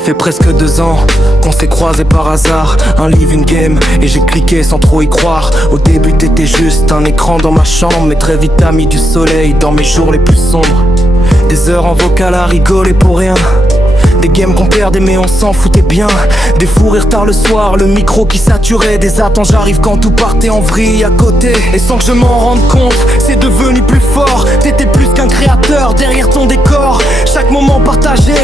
fait presque 2 ans qu'on s'est croisés par hasard. Un livre, une game, et j'ai cliqué sans trop y croire. Au début t'étais juste un écran dans ma chambre, mais très vite t'as mis du soleil dans mes jours les plus sombres. Des heures en vocal à rigoler pour rien, des games qu'on perdait mais on s'en foutait bien. Des fous rires tard le soir, le micro qui saturait. Des attentes, j'arrive quand tout partait en vrille à côté. Et sans que je m'en rende compte, c'est devenu plus fort. T'étais plus qu'un créateur derrière ton décor. Chaque moment partagé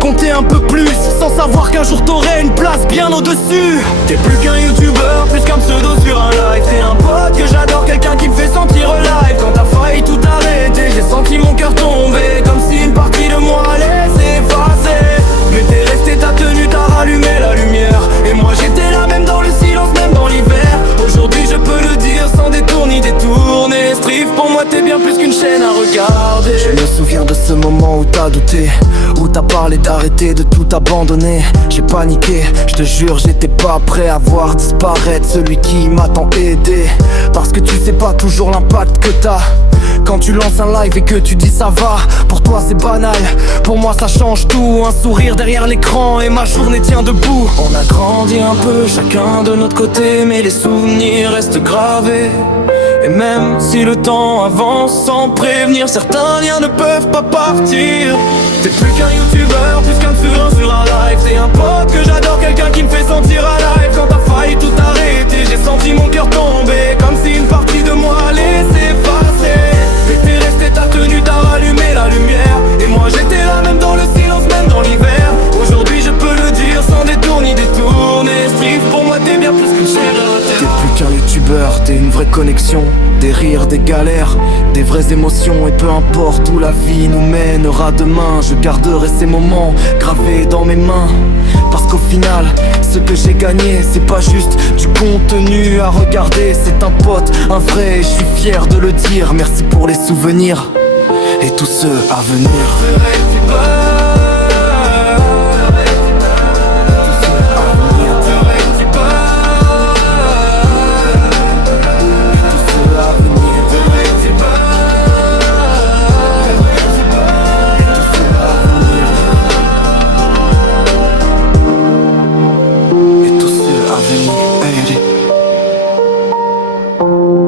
comptait un peu plus, sans savoir qu'un jour t'aurais une place bien au-dessus. T'es plus qu'un youtubeur, plus qu'un pseudo sur un live. T'es un pote que j'adore, quelqu'un qui me fait sentir alive. Quand t'as failli tout arrêter, j'ai senti mon cœur tomber, comme si une partie de moi allait s'effacer. Mais t'es resté, t'as tenu, t'as rallumé la lumière. Et moi j'étais là même dans le silence, même dans l'hiver. Aujourd'hui je peux le dire sans détour ni détourner. Strive pour moi t'es bien plus qu'une chaîne à regarder. Je me souviens de ce moment où t'as douté, où t'as parlé d'arrêter de tout abandonner. J'ai paniqué, je te jure j'étais pas prêt à voir disparaître celui qui m'a tant aidé. Parce que tu sais pas toujours l'impact que t'as quand tu lances un live et que tu dis ça va. Pour toi c'est banal, pour moi ça change tout. Un sourire derrière l'écran et ma journée tient debout. On a grandi un peu chacun de notre côté, mais les souvenirs restent gravés. Et même si le temps avance sans prévenir, certains liens ne peuvent pas partir. T'es plus qu'un youtubeur, plus qu'un tueur sur un live. T'es un pote que j'adore, quelqu'un qui me fait sentir alive. Quand t'as failli tout arrêter, j'ai senti mon cœur tomber, comme si une partie de moi allait s'effacer. Mais t'es resté, t'as tenu, t'as rallumé la lumière. Et moi j'étais là même dans le silence, même dans l'hiver. Aujourd'hui je peux le dire sans détour ni détourner. Strive pour moi t'es bien plus qu'une chaîne à retenir. T'es plus qu'un youtubeur, t'es une vraie connexion. Des rires, des galères, des vraies émotions. Et peu importe où la vie nous mènera demain, je garderai ces moments gravés dans mes mains. Parce qu'au final, ce que j'ai gagné, c'est pas juste du contenu à regarder. C'est un pote, un vrai, et je suis fier de le dire. Merci pour les souvenirs et tous ceux à venir. Hey.